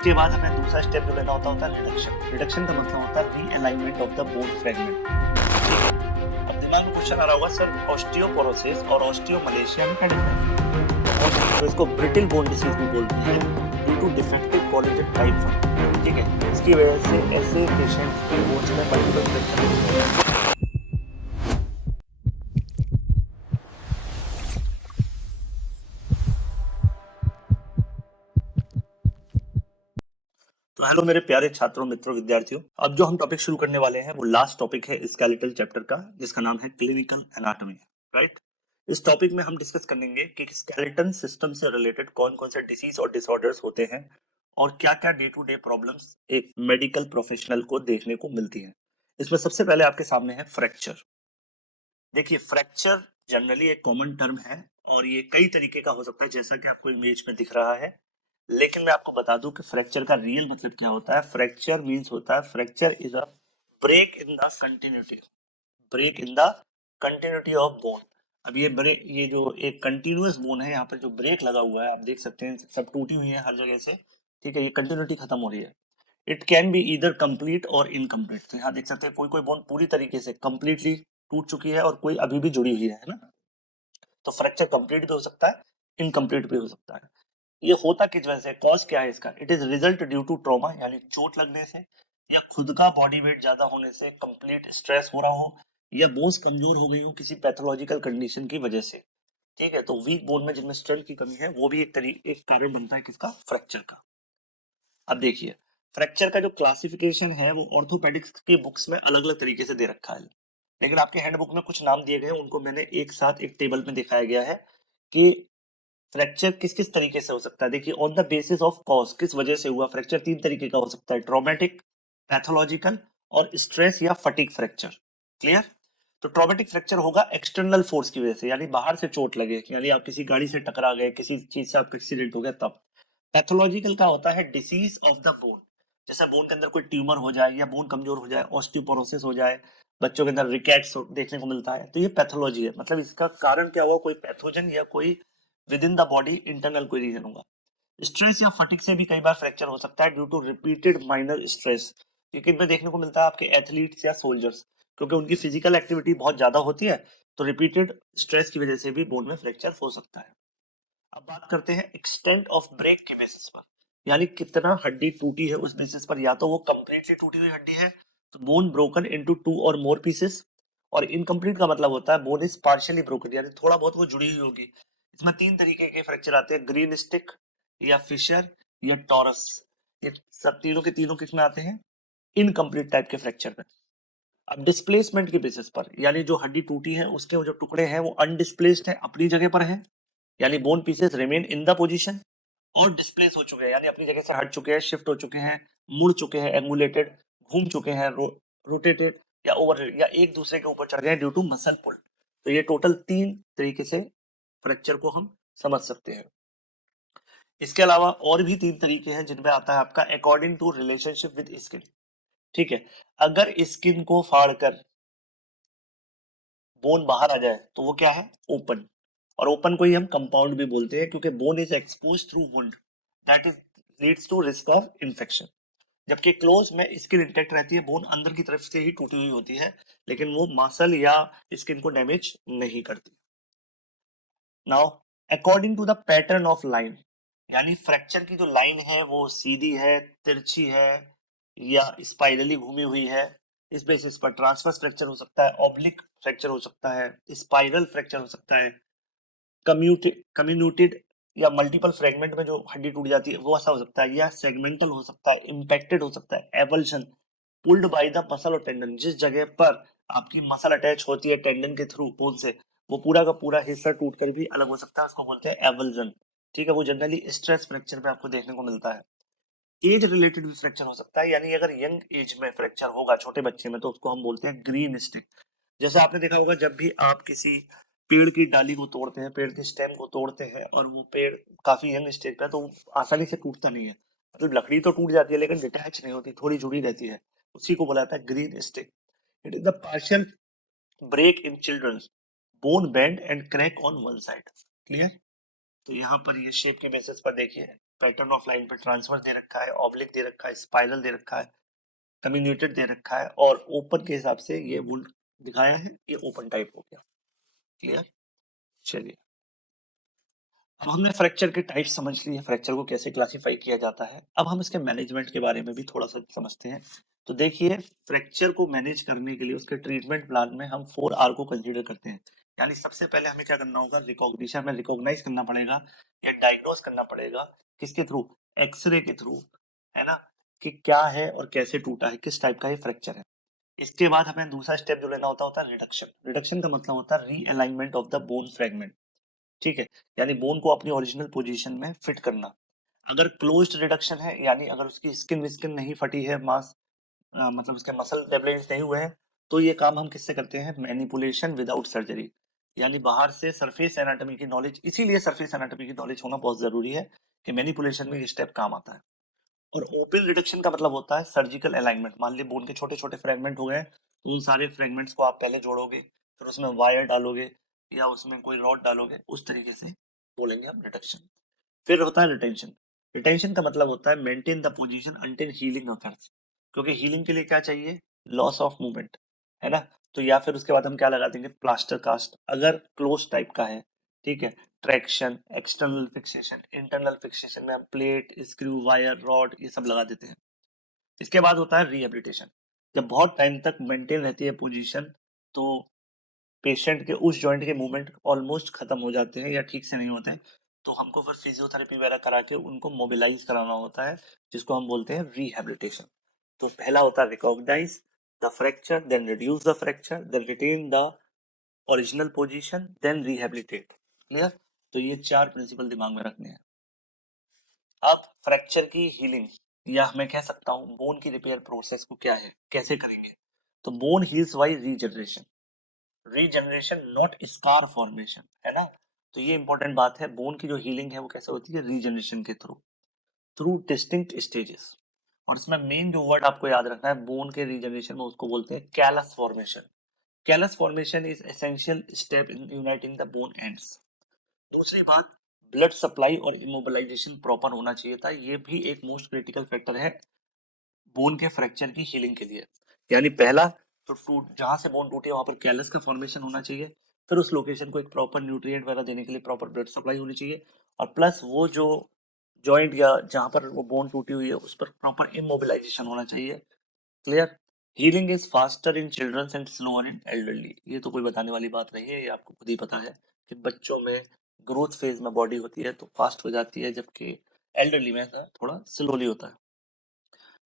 उसके बाद हमें दूसरा स्टेप जो लेना होता है रिडक्शन। रिडक्शन का मतलब होता है realignment of the bone fragment. ठीक है, अब दिमाग में क्वेश्चन आ रहा होगा, सर ऑस्टियोपोरोसिस और ऑस्टियोमलेशिया में क्या डिफरेंस है? तो इसको ब्रिटल बोन डिसीज भी बोलते हैं due to defective collagen type 1। ठीक है, इसकी वजह से ऐसे पेशेंट्स के बोन्स में मल्टीपल फ्रैक्चर। तो हेलो मेरे प्यारे छात्रों, मित्रों, विद्यार्थियों। अब जो हम टॉपिक शुरू करने वाले हैं वो लास्ट टॉपिक है स्केलेटल चैप्टर का, जिसका नाम है क्लिनिकल एनाटॉमी। राइट, इस टॉपिक में हम डिस्कस करेंगे कि स्केलेटन सिस्टम से रिलेटेड कौन कौन से डिसीज और डिसऑर्डर्स होते हैं और क्या क्या डे टू डे प्रॉब्लम्स एक मेडिकल प्रोफेशनल को देखने को मिलती है। इसमें सबसे पहले आपके सामने है फ्रैक्चर। देखिए, फ्रैक्चर जनरली एक कॉमन टर्म है और ये कई तरीके का हो सकता है, जैसा कि आपको इमेज में दिख रहा है। लेकिन मैं आपको बता दूं कि फ्रैक्चर का रियल मतलब क्या होता है। फ्रैक्चर मींस होता है, fracture is a break in the continuity, break in the continuity of bone. अब ये ब्रेक, ये जो एक कंटिन्यूअस बोन है, यहाँ पर जो ब्रेक लगा हुआ है आप देख सकते हैं, सब टूटी हुई है हर जगह से। ठीक है, ये कंटिन्यूटी खत्म हो रही है। It can be either complete और इनकम्प्लीट। तो यहाँ देख सकते हैं कोई कोई बोन पूरी तरीके से कंप्लीटली टूट चुकी है और कोई अभी भी जुड़ी हुई है ना। तो फ्रैक्चर कंप्लीट भी हो सकता है, इनकम्प्लीट भी हो सकता है। ये होता किस वजह से, कॉज क्या है इसका? It is result due to trauma, यानी चोट लगने से, या खुद का बॉडी वेट ज्यादा होने से, कंप्लीट स्ट्रेस हो रहा हो, या बोन्स कमजोर हो गई हो किसी पैथोलॉजिकल कंडीशन की वजह से। ठीक है, तो वीक बोन में जिनमें स्ट्रेंथ की कमी है वो भी एक कारण बनता है किसका? फ्रैक्चर का। अब देखिए, फ्रैक्चर का जो क्लासिफिकेशन है वो ऑर्थोपेडिक्स की बुक्स में अलग अलग तरीके से दे रखा है, लेकिन आपके हैंडबुक में कुछ नाम दिए गए हैं, उनको मैंने एक साथ एक टेबल में दिखाया गया है कि फ्रैक्चर किस किस तरीके से हो सकता है। देखिए, on the basis of cause, किस वजह से हुआ फ्रैक्चर, तीन तरीके का हो सकता है, ट्रॉमेटिक, पैथोलॉजिकल और स्ट्रेस या फटीग फ्रैक्चर। क्लियर? तो ट्रॉमेटिक फ्रैक्चर होगा एक्सटर्नल फोर्स की वजह से, यानी बाहर से चोट लगे, यानी आप किसी गाड़ी से टकरा गए, किसी चीज से आपका एक्सीडेंट हो गया तब। पैथोलॉजिकल का होता है डिसीज ऑफ द बोन, जैसे बोन के अंदर कोई ट्यूमर हो जाए या बोन कमजोर हो जाए, ऑस्टियोपोरोसिस हो जाए, बच्चों के अंदर रिकेट्स देखने को मिलता है, तो ये पैथोलॉजी है। मतलब इसका कारण क्या हुआ, कोई पैथोजन या कोई within the body internal कोई रीजन होगा। स्ट्रेस या फटिग से भी कई बार फ्रैक्चर हो सकता है due to repeated minor stress. लेकिन में देखने को मिलता है आपके एथलीट्स या सोल्जर्स, क्योंकि उनकी फिजिकल एक्टिविटी बहुत ज्यादा होती है, तो रिपीटेड स्ट्रेस की वजह से भी बोन में फ्रैक्चर हो सकता है। अब बात करते हैं एक्सटेंट ऑफ ब्रेक के बेसिस पर, यानी कितना हड्डी टूटी है उस बेसिस पर। या तो वो कंप्लीटली टूटी हुई हड्डी है, तो बोन ब्रोकन इनटू टू और मोर पीसेस, और इनकम्प्लीट का मतलब होता है बोन इज पार्शियली ब्रोकन, यानी थोड़ा बहुत वो जुड़ी हुई होगी। इसमें तीन तरीके के फ्रैक्चर आते हैं, ग्रीन स्टिक या फिशर या टॉरस। ये सब तीनों के तीनों किस में आते हैं? इनकम्प्लीट टाइप के फ्रैक्चर में। अब डिस्प्लेसमेंट के बेसिस पर, यानी जो हड्डी टूटी है उसके जो टुकड़े हैं वो अनडिस्प्लेस्ड है, अपनी जगह पर है, यानी bone pieces remain in the position, और डिस्प्लेस हो चुके हैं, यानी अपनी जगह से हट चुके हैं, शिफ्ट हो चुके हैं, मुड़ चुके हैं, एंगुलेटेड, घूम चुके हैं, रोटेटेड या ओवरहेड, या एक दूसरे के ऊपर चढ़ गए ड्यू टू मसल पुल। तो ये टोटल तीन तरीके से फ्रैक्चर को हम समझ सकते हैं। इसके अलावा और भी तीन तरीके हैं जिनमें आता है आपका according to relationship with skin. ठीक है, अगर स्किन को फाड़कर बोन बाहर आ जाए तो वो क्या है? ओपन। और ओपन को ही हम कंपाउंड भी बोलते हैं, क्योंकि bone is expose through wound, that is leads to risk of infection. जबकि क्लोज में स्किन इंटेक्ट रहती है, बोन अंदर की तरफ से ही टूटी हुई होती है, लेकिन वो मसल या स्किन को डैमेज नहीं करती। Now, according to the pattern of line, यानी फ्रैक्चर की जो लाइन है वो सीधी है, तिरछी है, या स्पाइरली घूमी हुई है, इस बेसिस पर ट्रांसवर्स फ्रैक्चर हो सकता है, ऑब्लिक फ्रैक्चर हो सकता है, स्पाइरल फ्रैक्चर हो सकता है, कम्युनिटेड या मल्टीपल फ्रेगमेंट में जो हड्डी टूट जाती है वो ऐसा हो सकता है, या सेगमेंटल हो सकता है, इम्पैक्टेड हो सकता है, avulsion, pulled by the muscle और टेंडन, जिस जगह पर आपकी मसल अटैच होती है टेंडन के थ्रू बोन से, वो पूरा का पूरा हिस्सा टूटकर भी अलग हो सकता है, उसको बोलते हैं एवल्जन। ठीक है, वो जनरली स्ट्रेस फ्रैक्चर में आपको देखने को मिलता है। एज रिलेटेड भी फ्रैक्चर हो सकता है, यानी अगर यंग एज में फ्रैक्चर होगा छोटे बच्चे में, तो उसको हम बोलते हैं ग्रीन स्टिक। जैसे आपने देखा होगा, जब भी आप किसी पेड़ की डाली को तोड़ते हैं, पेड़ की स्टेम को तोड़ते हैं, और वो पेड़ काफी यंग स्टेज पे है, तो वो आसानी से टूटता नहीं है। मतलब लकड़ी तो टूट जाती है लेकिन डिटैच नहीं होती, थोड़ी जुड़ी रहती है, उसी को बोला जाता है green stick. It is the partial break in childrens, bone bend and crack on one side. Clear? तो यहाँ पर ये शेप के बेसिस पर देखिए, पैटर्न ऑफ लाइन पे ट्रांसवर्स दे रखा है, ऑब्लिक दे रखा है, स्पाइरल दे रखा है, कम्युनिकेटेड दे रखा है, और ओपन के हिसाब से ये वुंड दिखाया है, ये ओपन टाइप हो गया। क्लियर? चलिए, अब हमने फ्रैक्चर के टाइप समझ लिए, फ्रैक्चर को कैसे क्लासिफाई किया जाता है। अब हम इसके मैनेजमेंट के बारे में भी थोड़ा सा समझते हैं। तो देखिए, फ्रैक्चर को मैनेज करने के लिए उसके ट्रीटमेंट प्लान में हम 4R को कंसीडर करते हैं। यानी सबसे पहले हमें क्या करना होगा, रिकॉग्निशन में रिकॉग्नाइज करना पड़ेगा या डायग्नोज करना पड़ेगा। किसके थ्रू? एक्सरे के थ्रू, है ना, कि क्या है और कैसे टूटा है, किस टाइप का ये फ्रैक्चर है। इसके बाद हमें दूसरा स्टेप जो लेना होता है रिडक्शन। रिडक्शन का मतलब होता है realignment of the bone fragment. ठीक है, यानी बोन को अपनी ओरिजिनल पोजीशन में फिट करना। अगर क्लोज्ड रिडक्शन है, यानी अगर उसकी स्किन विस्किन नहीं फटी है, मांस मतलब उसके मसल डेवलप नहीं हुए हैं, तो ये काम हम किससे करते हैं? Manipulation without surgery. यानी बाहर से सरफेस एनाटॉमी की नॉलेज, इसीलिए सरफेस एनाटॉमी की नॉलेज होना बहुत जरूरी है कि मैनिपुलेशन में ये स्टेप काम आता है। और ओपन रिडक्शन का मतलब होता है सर्जिकल अलाइनमेंट। मान लीजिए बोन के छोटे छोटे फ्रेगमेंट हो गए, तो उन सारे फ्रेगमेंट्स को आप पहले जोड़ोगे, फिर उसमें वायर डालोगे या उसमें कोई रॉड डालोगे, उस तरीके से बोलेंगे हम रिडक्शन। फिर होता है रिटेंशन। रिटेंशन का मतलब होता है maintain the position until healing occurs. क्योंकि हीलिंग के लिए क्या चाहिए? लॉस ऑफ मूवमेंट, है ना। तो या फिर उसके बाद हम क्या लगा देंगे? प्लास्टर कास्ट, अगर क्लोज टाइप का है। ठीक है, traction, external fixation, internal fixation में हम प्लेट, स्क्रू, वायर, रॉड ये सब लगा देते हैं। इसके बाद होता है रिहेबिलिटेशन। जब बहुत टाइम तक मेंटेन रहती है पोजीशन, तो पेशेंट के उस जॉइंट के मूवमेंट ऑलमोस्ट खत्म हो जाते हैं या ठीक से नहीं होते हैं, तो हमको फिर फिजियोथेरेपी वगैरह करा के उनको मोबिलाइज कराना होता है, जिसको हम बोलते हैं रिहेबिलिटेशन। तो पहला होता है recognise the fracture, then reduce the fracture, then retain the original position, then rehabilitate. Clear? तो ये 4 प्रिंसिपल दिमाग में रखने हैं। अब फ्रैक्चर की हीलिंग, या मैं कह सकता हूँ बोन की रिपेयर प्रोसेस को क्या है, कैसे करेंगे? तो bone heals by regeneration. Regeneration not scar formation, है ना। तो ये इंपॉर्टेंट बात है, बोन की जो हीलिंग है वो कैसे होती है? रीजनरेशन के थ्रू, थ्रू डिस्टिंक्ट स्टेजेस। और इसमें मेन जो वर्ड आपको याद रखना है बोन के रीजनरेशन में, उसको बोलते हैं callus formation. Callus formation is essential step in uniting the bone ends. दूसरी बात, ब्लड सप्लाई और इमोबिलाइजेशन प्रॉपर होना चाहिए था। ये भी एक मोस्ट क्रिटिकल फैक्टर है बोन के फ्रैक्चर की हीलिंग के लिए। यानी पहला, तो टूट जहां से बोन टूटी है वहां पर कैलस का फॉर्मेशन होना चाहिए। फिर उस लोकेशन को एक प्रॉपर न्यूट्रिएंट वगैरह देने के लिए प्रॉपर ब्लड सप्लाई होनी चाहिए। और प्लस वो जो जॉइंट या जहां पर वो बोन टूटी हुई है उस पर प्रॉपर इमोबिलाइजेशन होना चाहिए। Clear? Healing is faster in children's and slower in elderly. ये तो कोई बताने वाली बात नहीं है, ये आपको खुद ही पता है कि बच्चों में ग्रोथ फेज में बॉडी होती है तो फास्ट हो जाती है, जबकि एल्डरली में थोड़ा स्लोली होता है।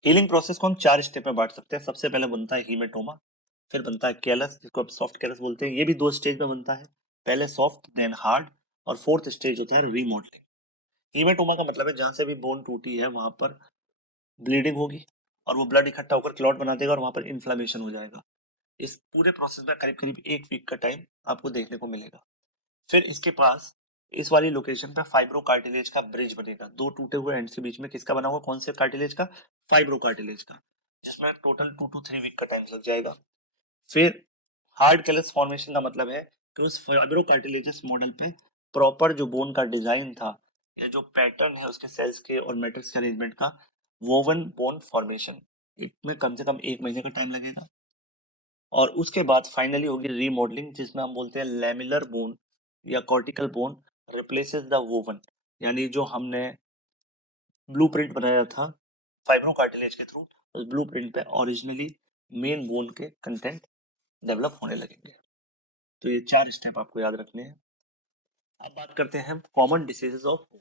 हीलिंग प्रोसेस को हम 4 स्टेप में बांट सकते हैं। सबसे पहले बनता है हीमेटोमा, फिर बनता है कैलस, जिसको आप सॉफ्ट कैलस बोलते हैं। ये भी 2 स्टेज में बनता है, पहले सॉफ्ट देन हार्ड, और फोर्थ स्टेज होता है रीमॉडलिंग। हीमेटोमा का मतलब है जहां से भी बोन टूटी है वहां पर ब्लीडिंग होगी, और वो ब्लड इकट्ठा होकर क्लॉट बना देगा और वहां पर इन्फ्लेमेशन हो जाएगा। इस पूरे प्रोसेस में करीब करीब 1 वीक का टाइम आपको देखने को मिलेगा। फिर इसके पास इस वाली लोकेशन पे फाइब्रो कार्टिलेज का ब्रिज बनेगा। 2 टूटे हुए एंड्स के बीच में किसका बना हुआ? कौन से कार्टिलेज का? फाइब्रो कार्टिलेज का, जिसमें टोटल 2 to 3 वीक का टाइम लग जाएगा। फिर हार्ड कैलस फॉर्मेशन का मतलब है कि उस फाइब्रो कार्टिलेजस मॉडल पे प्रॉपर जो बोन का डिजाइन था या जो पैटर्न है उसके सेल्स के और मैट्रिक्स के अरेंजमेंट का, वोवन बोन फॉर्मेशन, इसमें कम से कम 1 महीने का टाइम लगेगा। और उसके बाद फाइनली होगी रीमॉडलिंग, जिसमें हम बोलते हैं लैमिलर बोन या cortical bone replaces the woven. यानी जो हमने ब्लूप्रिंट बनाया था फाइब्रो कार्टिलेज के थ्रू, उस ब्लूप्रिंट पे ओरिजिनली मेन बोन के कंटेंट डेवलप होने लगेंगे। तो ये 4 स्टेप आपको याद रखने हैं। अब बात करते हैं कॉमन डिसीजेस ऑफ बोन।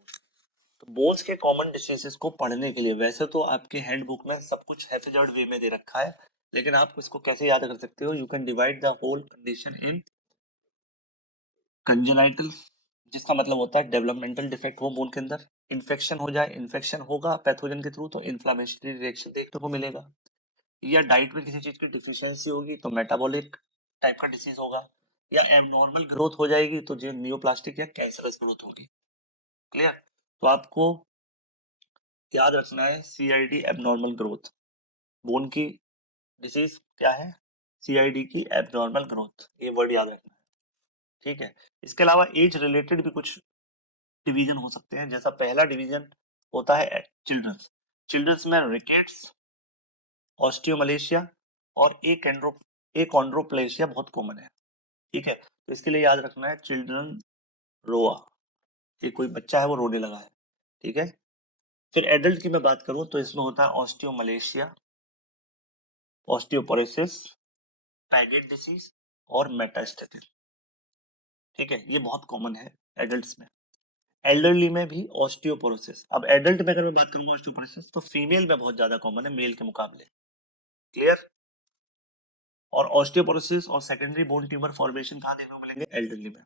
तो बोन्स के कॉमन डिसीजेस को पढ़ने के लिए वैसे तो आपके हैंडबुक में सब कुछ हैफेजर्ड वे में दे रखा है, लेकिन आप इसको कैसे याद कर सकते हो? You can divide the whole condition in congenital, जिसका मतलब होता है डेवलपमेंटल डिफेक्ट हो बोन के अंदर, इन्फेक्शन हो जाए, इन्फेक्शन होगा पैथोजन के थ्रू तो इन्फ्लामेटरी रिएक्शन देखने को मिलेगा, या डाइट में किसी चीज की डिफिशियंसी होगी तो मेटाबॉलिक टाइप का डिसीज होगा, या एबनॉर्मल ग्रोथ हो जाएगी तो जो नियोप्लास्टिक या कैंसरस ग्रोथ होगी। क्लियर? तो आपको याद रखना है सीआईडी एबनॉर्मल ग्रोथ, बोन की डिसीज क्या है? सीआईडी की एबनॉर्मल ग्रोथ, ये वर्ड याद रखना है। ठीक है, इसके अलावा एज रिलेटेड भी कुछ डिवीजन हो सकते हैं। जैसा पहला डिवीजन होता है चिल्ड्रंस। चिल्ड्रंस में रिकेट्स, ऑस्टियोमलेशिया और एकॉन्ड्रोप्लेशिया बहुत कॉमन है। ठीक है, तो इसके लिए याद रखना है चिल्ड्रन रोआ, ये कोई बच्चा है वो रोने लगा है। ठीक है, फिर एडल्ट की मैं बात करूं तो इसमें होता है ऑस्टियोमलेशिया, ऑस्टियोपोरोसिस, पैगेट डिसीज और मेटास्टेसिस। ठीक है, ये बहुत कॉमन है एडल्ट्स में। एल्डरली में भी ऑस्टियोपोरोसिस। अब एडल्ट में अगर मैं बात करूंगा ऑस्टियोपोरोसिस तो फीमेल में बहुत ज्यादा कॉमन है मेल के मुकाबले। क्लियर। और ऑस्टियोपोरोसिस और सेकेंडरी बोन ट्यूमर फॉर्मेशन कहाँ देखने को मिलेंगे? एल्डरली में।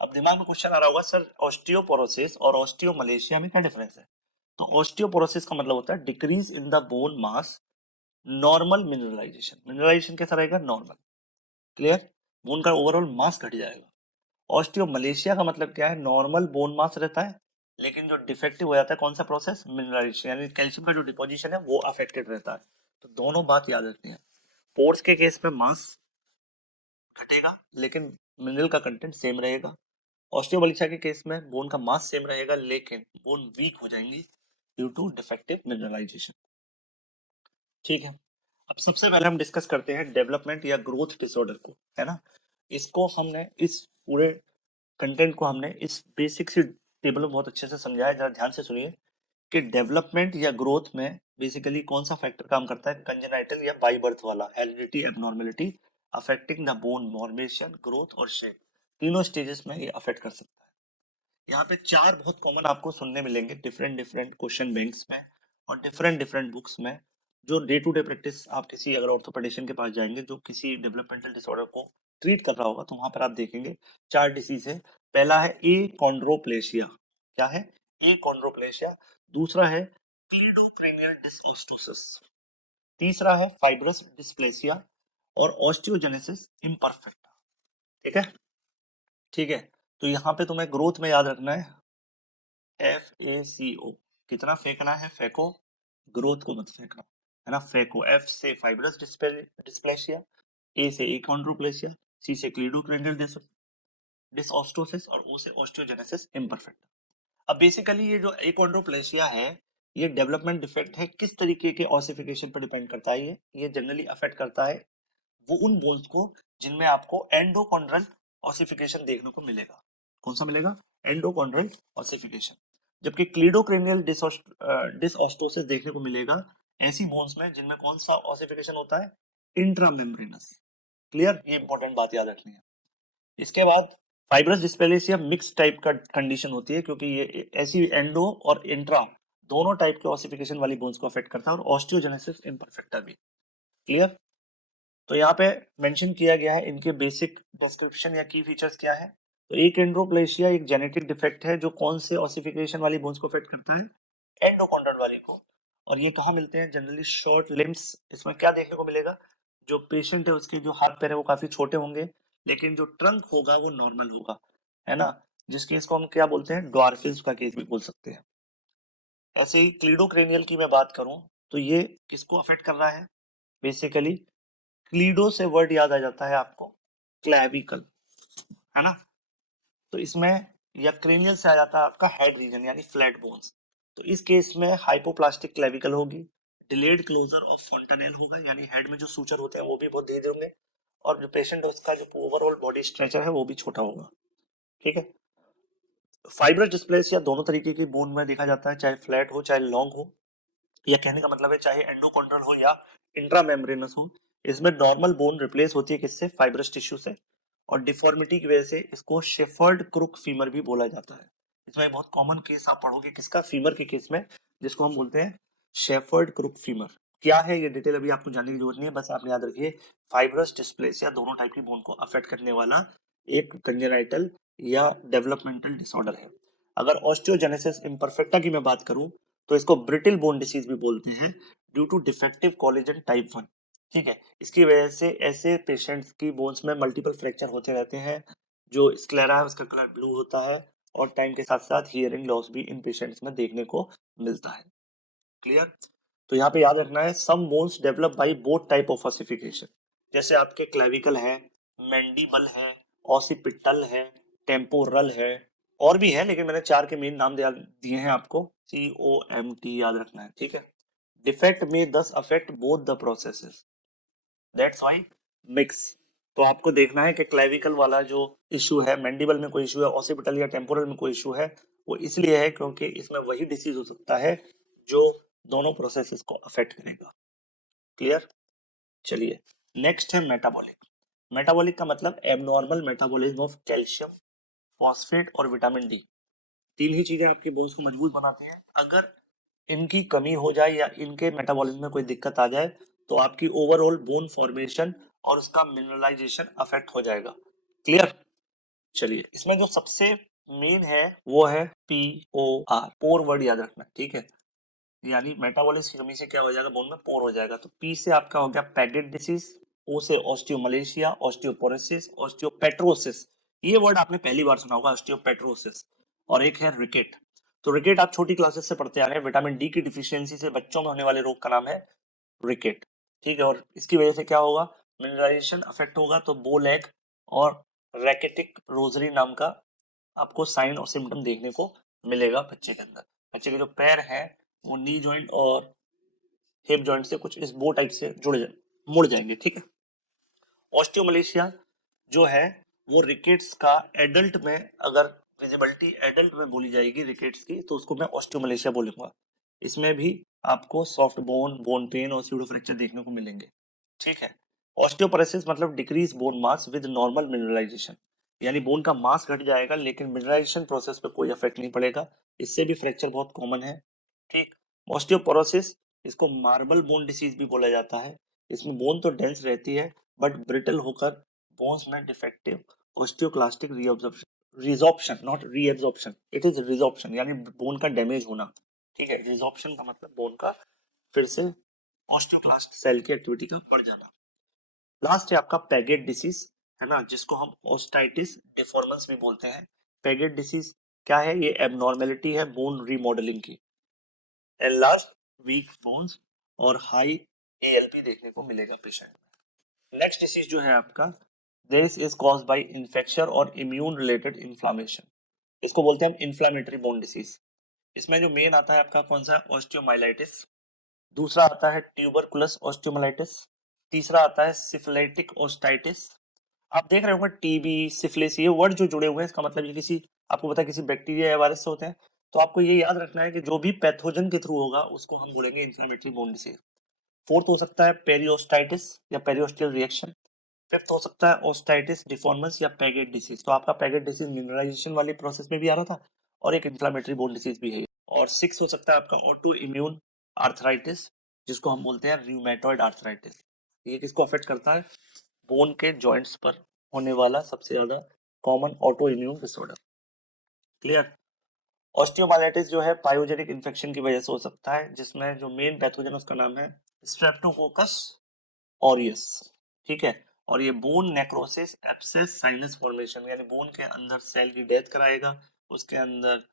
अब दिमाग में क्वेश्चन आ रहा होगा, सर ऑस्टियोपोरोसिस और ऑस्टियोमलेशिया में क्या डिफरेंस है? तो ऑस्टियोपोरोसिस का मतलब होता है decrease in the bone mass, normal mineralisation. Mineralisation कैसा रहेगा? नॉर्मल। क्लियर। बोन का ओवरऑल मास घट जाएगा। ऑस्टियोमलेशिया का मतलब क्या है? नॉर्मल बोन मास रहता है लेकिन जो डिफेक्टिव हो जाता है कौन सा प्रोसेस? मिनरलाइजेशन, यानी कैल्शियम का जो डिपोजिशन है वो अफेक्टेड रहता है। तो दोनों बात याद रखनी है। पोर्स के केस में मास घटेगा लेकिन मिनरल का कंटेंट सेम रहेगा। ऑस्टियोमलेशिया के केस में बोन का मास सेम रहेगा लेकिन बोन वीक हो जाएंगी ड्यू टू डिफेक्टिव मिनरलाइजेशन। ठीक है, अब सबसे पहले हम डिस्कस करते हैं डेवलपमेंट या ग्रोथ डिसऑर्डर को, है ना। इसको हमने इस पूरे कंटेंट को हमने इस बेसिक सी टेबल में बहुत अच्छे से समझाया। जरा ध्यान से सुनिए कि डेवलपमेंट या ग्रोथ में बेसिकली कौन सा फैक्टर काम करता है? कंजेनाइटल या बाई बर्थ वाला, heredity, abnormality affecting the bone formation, growth और शेप, तीनों स्टेजेस में ये अफेक्ट कर सकता है। यहाँ पे चार बहुत कॉमन आपको सुनने मिलेंगे डिफरेंट डिफरेंट क्वेश्चन बैंक्स में और डिफरेंट डिफरेंट बुक्स में। जो डे टू डे प्रैक्टिस आप किसी अगर ऑर्थोपेडिशियन के पास जाएंगे जो किसी डेवलपमेंटल डिसऑर्डर को ट्रीट कर रहा होगा तो वहां पर आप देखेंगे चार डिसीज है। पहला है ए कॉन्ड्रोप्लेशिया। क्या है? ए कॉन्ड्रोप्लेशिया। दूसरा है क्लीडोक्रेनियल डिसऑस्टोसिस। तीसरा है फाइब्रस डिस्प्लेसिया और ऑस्टियोजेनेसिस इम्परफेक्ट। ठीक है, ठीक है। तो यहाँ पे तुम्हें ग्रोथ में याद रखना है FACO। कितना फेंकना है? फेंको, ग्रोथ को मत फेंकना, है ना। फेंको। F से फाइब्रस डिस्प्लेसिया, A से एकॉन्ड्रोप्लेशिया, C से क्लीडोक्रेनियल डिसऑस्टोसिस और O से ऑस्टियोजेनेसिस इम्परफेक्ट। अब बेसिकली ये जो एकॉन्ड्रोप्लेशिया है ये डेवलपमेंट डिफेक्ट है। किस तरीके के ऑसिफिकेशन पर डिपेंड करता है? ये जनरली अफेक्ट करता है वो उन बोन्स को जिनमें आपको एंडोकॉन्ड्रल ऑसिफिकेशन देखने को मिलेगा। कौन सा मिलेगा? एंडोकॉन्ड्रल ऑसिफिकेशन। जबकि क्लीडोक्रेनियल डिसऑस्टोसिस देखने को मिलेगा ऐसी बोन्स में जिनमें कौन सा ऑसिफिकेशन होता है? इंट्रामेम्ब्रेनस। क्लियर, ये इंपॉर्टेंट बात याद रखनी है। इसके बाद फाइब्रस डिस्प्लेसिया मिक्स टाइप का कंडीशन होती है क्योंकि ये ऐसी एंडो और इंट्रा दोनों टाइप के ऑसिफिकेशन वाली बोन्स को अफेक्ट करता है और ऑस्टियोजेनेसिस इम्परफेक्टा भी। क्लियर। तो यहाँ पे मेंशन किया गया है इनके बेसिक डिस्क्रिप्शन या की फीचर्स क्या है। तो एक एंड्रोप्लेशिया एक जेनेटिक डिफेक्ट है जो कौन से ऑसिफिकेशन वाली बोन्स को अफेक्ट करता है? एंडोकॉन्ड्रल वाली को। और ये कहाँ मिलते हैं? Generally short limbs. इसमें क्या देखने को मिलेगा? जो पेशेंट है उसके जो हाथ पैर है वो काफी छोटे होंगे लेकिन जो ट्रंक होगा वो नॉर्मल होगा, है ना। जिस केस को हम क्या बोलते हैं? ड्वार्फिज्म का केस भी बोल सकते हैं। ऐसे ही क्लीडोक्रेनियल की मैं बात करूं तो ये किसको अफेक्ट कर रहा है? बेसिकली क्लीडो से वर्ड याद आ जाता है आपको क्लैविकल, है ना। तो इसमें या क्रेनियल से आ जाता है आपका हेड रीजन यानी फ्लैट बोन्स। तो इस केस में हाइपोप्लास्टिक क्लैविकल होगी, डिलेड क्लोजर ऑफ फॉन्टानेल होगा यानी हेड में जो सूचर होते हैं वो भी बहुत धीरे होंगे और जो पेशेंट है उसका जो ओवरऑल बॉडी स्ट्रक्चर है वो भी छोटा होगा। ठीक है। फाइब्रस डिस्प्लेसिया दोनों तरीके की बोन में देखा जाता है, चाहे फ्लैट हो चाहे लॉन्ग हो। या कहने का मतलब है चाहे एंडोकॉन्ड्रल हो या इंट्रामेम्ब्रेनस हो, इसमें नॉर्मल बोन रिप्लेस होती है किससे? फाइब्रस टिश्यू से। और डिफॉर्मिटी की वजह से इसको शेफर्ड क्रुक फीमर भी बोला जाता है। इसमें बहुत कॉमन केस आप पढ़ोगे किसका? फीमर के केस में, जिसको हम बोलते हैं शेफर्ड क्रुक फीमर। क्या है ये डिटेल अभी आपको जानने की जरूरत नहीं है, बस आपने याद रखिए फाइब्रस डिस्प्लेसिया दोनों टाइप की बोन को अफेक्ट करने वाला एक कंजेनाइटल या डेवलपमेंटल डिसऑर्डर है। अगर ऑस्टियोजेनेसिस इम्परफेक्टा की मैं बात करूं तो इसको ब्रिटिल बोन डिसीज भी बोलते हैं due to defective collagen type 1। ठीक है, इसकी वजह से ऐसे पेशेंट्स की बोन्स में मल्टीपल फ्रैक्चर होते रहते हैं। जो स्क्लेरा है उसका कलर ब्लू होता है और टाइम के साथ साथ हियरिंग लॉस भी इन पेशेंट्स में देखने को मिलता है। क्लियर। तो यहाँ पे याद रखना है some bones develop by both type of ossification. जैसे आपके क्लेविकल है, मैंडिबल है, ऑसिपिटल है, टेम्पोरल है, और भी है लेकिन मैंने 4 के मेन नाम दिए हैं आपको, COMT याद रखना है, ठीक है। डिफेक्ट में दस affect both the processes, that's why mix. तो आपको देखना है कि क्लेविकल वाला जो इशू है, मैंडिबल में कोई इशू है, ऑसिपिटल या टेम्पोरल में कोई इशू है, वो इसलिए है क्योंकि इसमें वही डिसीज हो सकता है जो दोनों प्रोसेसेस को अफेक्ट करेगा। क्लियर? चलिए नेक्स्ट है मेटाबॉलिक। मेटाबॉलिक का मतलब abnormal metabolism of calcium, phosphate और विटामिन डी। तीन ही चीजें आपके बोन्स को मजबूत बनाती हैं। अगर इनकी कमी हो जाए या इनके मेटाबॉलिज्म में कोई दिक्कत आ जाए तो आपकी ओवरऑल बोन फॉर्मेशन और उसका मिनरलाइजेशन अफेक्ट हो जाएगा। क्लियर? चलिए इसमें जो सबसे मेन है वो है POR, पोर वर्ड याद रखना, ठीक है। यानी मेटाबॉलिज्म की कमी से क्या हो जाएगा, बोन में पोर हो जाएगा। तो P से आपका हो गया पैगेट डिसीज, O से ऑस्टियोमलेशिया, ऑस्टियोपोरोसिस, ऑस्टियोपेट्रोसिस। ये वर्ड आपने पहली बार सुना होगा, ऑस्टियोपेट्रोसिस। और एक है रिकेट। तो रिकेट आप छोटी क्लासेस से पढ़ते आ रहे हैं, विटामिन डी की डिफिशियंसी से बच्चों में होने वाले रोग का नाम है रिकेट, ठीक है। और इसकी वजह से क्या होगा, मिनरलाइजेशन अफेक्ट होगा, तो बो लेग और रैकेटिक रोजरी नाम का आपको साइन और सिम्टम देखने को मिलेगा बच्चे के अंदर। बच्चे के जो पैर हैं वो नी जॉइंट और हिप जॉइंट से कुछ इस बो टाइप से मुड़ जाएंगे, ठीक है। ऑस्टियोमलेशिया जो है वो रिकेट्स का एडल्ट में, अगर विजिबिलिटी एडल्ट में बोली जाएगी रिकेट्स की, तो उसको मैं ऑस्टियोमलेशिया बोलूंगा। इसमें भी आपको सॉफ्ट बोन, बोन पेन और स्यूडो फ्रैक्चर देखने को मिलेंगे, ठीक है। ऑस्टियोपोरोसिस मतलब decrease bone mass with normal mineralisation, यानी बोन का मास घट जाएगा लेकिन मिनरलाइजेशन प्रोसेस पे कोई इफेक्ट नहीं पड़ेगा। इससे भी फ्रैक्चर बहुत कॉमन है, ठीक। ऑस्टियोपोरोसिस, इसको मार्बल बोन डिसीज भी बोला जाता है। इसमें बोन तो डेंस रहती है बट ब्रिटल होकर बोन्स में defective osteoclastic resorption, not reabsorption, it is resorption, यानी बोन का डैमेज होना, ठीक है। रिजॉर्प्शन का मतलब बोन का फिर से ऑस्टियोक्लास्ट सेल की एक्टिविटी का बढ़ जाना। लास्ट है आपका पैगेट डिसीज, है ना, जिसको हम ओस्टाइटिस डिफॉर्मन्स भी बोलते हैं। पैगेट डिसीज क्या है, ये एबनॉर्मेलिटी है बोन रीमॉडलिंग की। लास्ट वीक बोन्स और हाई ALP देखने को मिलेगा पेशेंट में। नेक्स्ट डिसीज जो है आपका, this is caused by infection और इम्यून रिलेटेड इन्फ्लामेशन, इसको बोलते हैं हम इन्फ्लामेटरी बोन डिसीज। इसमें जो मेन आता है आपका कौन सा, ऑस्टियोमाइलाइटिस। दूसरा आता है ट्यूबरकुलस ऑस्टियोमाइलाइटिस। तीसरा आता है सिफिलिटिक ओस्टाइटिस। आप देख रहे होंगे टीबी, सिफिलिस, ये वर्ड जो जुड़े हुए हैं इसका मतलब ये किसी, आपको पता है किसी बैक्टीरिया या वायरस से होते हैं। तो आपको ये याद रखना है कि जो भी पैथोजन के थ्रू होगा उसको हम बोलेंगे इन्फ्लेमेटरी बोन डिसीज। फोर्थ हो सकता है पेरियोस्टाइटिस या पेरियोस्टियल रिएक्शन। फिफ्थ हो सकता है ओस्टाइटिस डिफॉर्मन्स या पैगेट डिसीज। तो आपका पैगेट डिसीज मिनरलाइजेशन वाली प्रोसेस में भी आ रहा था और एक इन्फ्लेमेटरी बोन डिसीज भी है। और सिक्स हो सकता है आपका ऑटो इम्यून आर्थराइटिस, जिसको हम बोलते हैं रूमेटॉइड आर्थराइटिस। ये किसको अफेक्ट करता है, बोन के जॉइंट्स पर होने वाला सबसे ज्यादा common auto immune disorder. Clear? Osteomyelitis जो है पायोजेनिक इन्फेक्शन की वजह से हो सकता है, जिसमें जो मेन पैथोजन उसका नाम है स्ट्रेप्टोकोकस ऑरियस, ठीक है। और ये bone necrosis, abscess, sinus formation, यानी बोन के अंदर सेल की डेथ कराएगा, उसके अंदर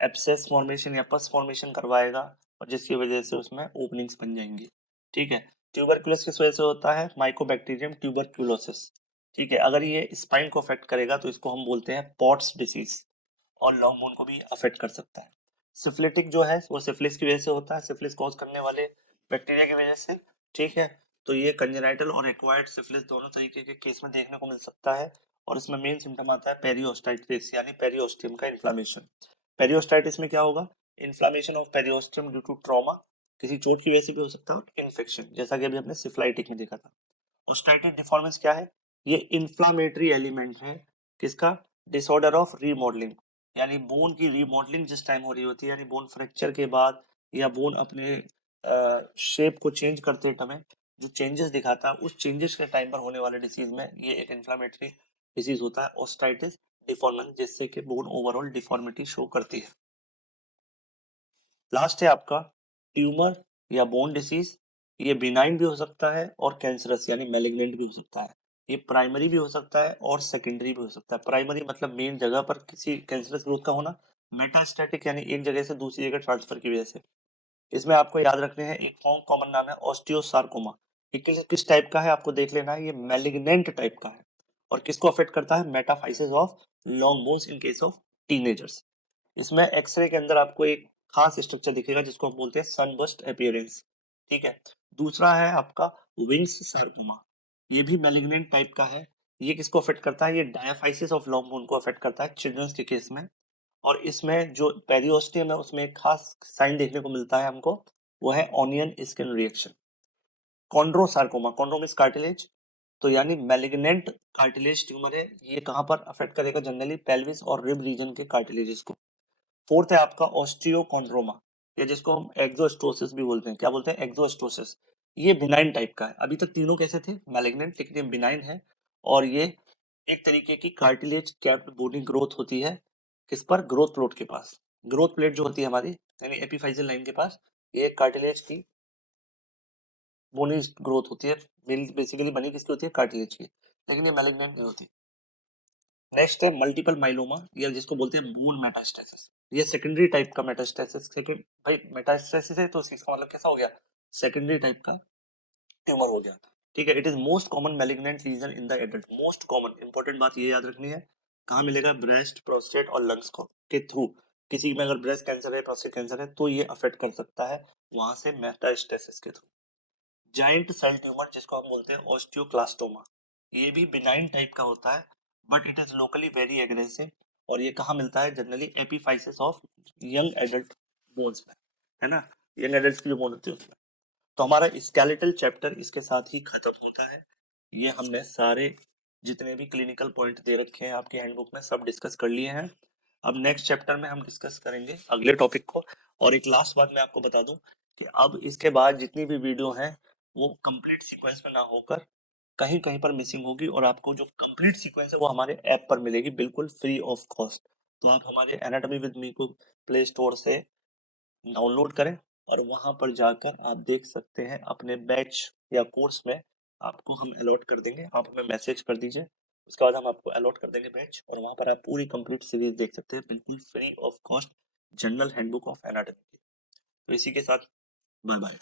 एब्सेस फॉर्मेशन या पस फॉर्मेशन करवाएगा और जिसकी वजह से उसमें ओपनिंग्स बन जाएंगी, ठीक है। ट्यूबरकुलस किस वजह से होता है, माइकोबैक्टीरियम ट्यूबरकुलोसिस, ठीक है। अगर ये स्पाइन को अफेक्ट करेगा तो इसको हम बोलते हैं पॉट्स डिसीज और लॉन्ग बोन को भी अफेक्ट कर सकता है। सिफिलिटिक जो है वो सिफिलिस की वजह से होता है, सिफिलिस कॉज करने वाले बैक्टीरिया की वजह से, ठीक है। तो ये कंजेनाइटल और एक्वायर्ड सिफिलिस दोनों तरीके के केस में देखने को मिल सकता है। और इसमें मेन सिम्टम आता है पेरियोस्टाइटिस यानी पेरियोस्टियम का इन्फ्लामेशन। पेरियोस्टाइटिस में क्या होगा, inflammation of periosteum due to trauma, किसी चोट की वजह से भी हो सकता है, इन्फेक्शन, जैसा कि अभी हमने सिफिलाइटिक में देखा था। ओस्टाइटिस डिफॉर्मेंस क्या है, ये इन्फ्लामेटरी एलिमेंट है किसका, डिसऑर्डर ऑफ रीमॉडलिंग, यानी बोन की रीमॉडलिंग जिस टाइम हो रही होती है, यानी बोन फ्रैक्चर के बाद या बोन अपने शेप को चेंज करते समय जो चेंजेस दिखाता है, उस चेंजेस के टाइम पर होने वाले डिसीज में ये एक इन्फ्लामेटरी डिसीज होता है ओस्टाइटिस डिफॉर्मेंस, जिससे कि बोन ओवरऑल डिफॉर्मिटी शो करती है। लास्ट है आपका ट्यूमर या बोन डिसीज। ये बिनाइन भी हो सकता है और कैंसरस यानी मैलिग्नेंट भी हो सकता है। ये प्राइमरी भी हो सकता है और सेकेंडरी भी हो सकता है। प्राइमरी मतलब मेन जगह पर किसी कैंसरस ग्रोथ का होना, मेटास्टैटिक यानी एक जगह से दूसरी जगह ट्रांसफर की वजह से। इसमें आपको याद रखने हैं एक फॉर्म कॉमन नाम है ऑस्टियोसार्कोमा। ये किस टाइप का है आपको देख लेना है, ये मैलिग्नेंट टाइप का है और किसको अफेक्ट करता है, metaphysis of long bones in case of teenagers. इसमें एक्सरे के अंदर आपको एक खास स्ट्रक्चर दिखेगा जिसको हम बोलते हैं सनबर्स्ट अपीयरेंस, ठीक है। दूसरा है आपका विंग्स सार्कोमा, ये भी मैलिग्नेंट टाइप का है। ये किसको अफेक्ट करता है? ये डायफाइसिस ऑफ लॉन्ग बोन को अफेक्ट करता है चिल्ड्रंस के केस में। और इसमें जो पेरिओस्टियम है उसमें एक खास साइन देखने को मिलता है हमको, वो है onion skin reaction. Chondrosarcoma, chondro means cartilage, तो यानी मैलिग्नेंट कार्टिलेज ट्यूमर है। ये कहां पर अफेक्ट करेगा? जनरली पेल्विस और रिब रीजन के कार्टिलेजेस को। फोर्थ है आपका ऑस्टियोकॉन्ड्रोमा, या जिसको हम एक्सोस्टोसिस भी बोलते हैं। क्या बोलते हैं? एक्सोस्टोसिस। ये बिनाइन टाइप का है। अभी तक तीनों कैसे थे? मैलिग्नेंट, लेकिन ये बिनाइन है। और ये एक तरीके की कार्टिलेज कैप्ड बोनी ग्रोथ होती है। किस पर? ग्रोथ प्लेट के पास। ग्रोथ प्लेट जो होती है हमारी, यानी एपिफाइजल लाइन के पास, ये कार्टिलेज की बोनी ग्रोथ होती है। बेसिकली बनी किसकी होती है? कार्टिलेज की, लेकिन ये मैलिग्नेंट नहीं होती। नेक्स्ट है मल्टीपल माइलोमा, या जिसको बोलते हैं बोन मेटास्टेसिस। ये सेकेंडरी टाइप का मेटास्टेसिस। सेकंड भाई मेटास्टेसिस है तो इसका मतलब कैसा हो गया? सेकेंडरी टाइप का ट्यूमर हो गया, ठीक है। It is most common malignant lesion in the adult. Most common, important बात ये याद रखनी है, कहाँ मिलेगा? ब्रेस्ट, प्रोस्टेट और लंग्स को के थ्रू। किसी में अगर ब्रेस्ट कैंसर है, प्रोस्टेट कैंसर है, तो ये अफेक्ट कर सकता है वहां से मेटास्टेसिस के थ्रू। जाइंट सेल ट्यूमर, जिसको हम बोलते हैं ऑस्टियोक्लास्टोमा, ये भी बिनाइन टाइप का होता है, but it is locally very aggressive. और ये कहाँ मिलता है? Generally epiphysis of young adult bones में, है ना, यंग एडल्ट्स की जो बोन होती है उसमें। तो हमारा स्केलेटल चैप्टर इसके साथ ही खत्म होता है। ये हमने सारे जितने भी क्लिनिकल पॉइंट दे रखे हैं आपकी हैंडबुक में सब डिस्कस कर लिए हैं। अब नेक्स्ट चैप्टर में हम डिस्कस करेंगे अगले टॉपिक को। और एक लास्ट बात मैं आपको बता दूं कि अब इसके बाद जितनी भी वीडियो हैं वो कंप्लीट सीक्वेंस में ना होकर कहीं कहीं पर मिसिंग होगी, और आपको जो कंप्लीट सीक्वेंस है वो हमारे ऐप पर मिलेगी बिल्कुल फ्री ऑफ कॉस्ट। तो आप हमारे एनाटॉमी विद मी को प्ले स्टोर से डाउनलोड करें, और वहां पर जाकर आप देख सकते हैं अपने बैच या कोर्स में आपको हम अलॉट कर देंगे। आप हमें मैसेज कर दीजिए, उसके बाद हम आपको अलॉट कर देंगे बैच, और वहां पर आप पूरी कंप्लीट सीरीज देख सकते हैं बिल्कुल free of cost, general handbook of anatomy. तो इसी के साथ बाय बाय।